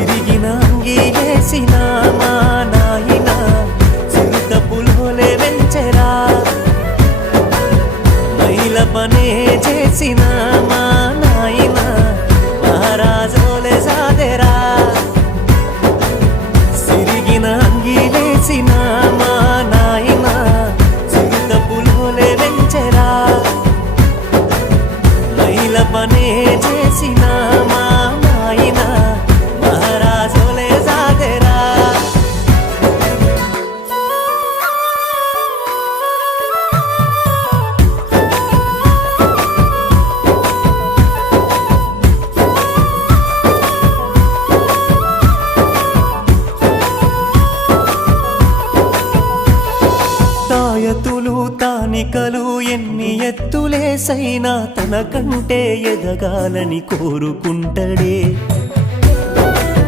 సిరిగిన అంగీలేసిన మా నాయన చిరుత పులోలే వెంచెరా మైల పనే చేసిన మా నాయన మహారాజోలే సాదెరా సిరిగిన అంగీలేసిన మా నాయన చిరుత పులోలే వెంచెరా మైల పనే చేసిన మా నాయన మహారాజోలే సాదెరా తాయతులు తానికలు ఎన్ని ఎత్తులేసైనా తనకంటే ఎదగాలని కోరుకుంటడే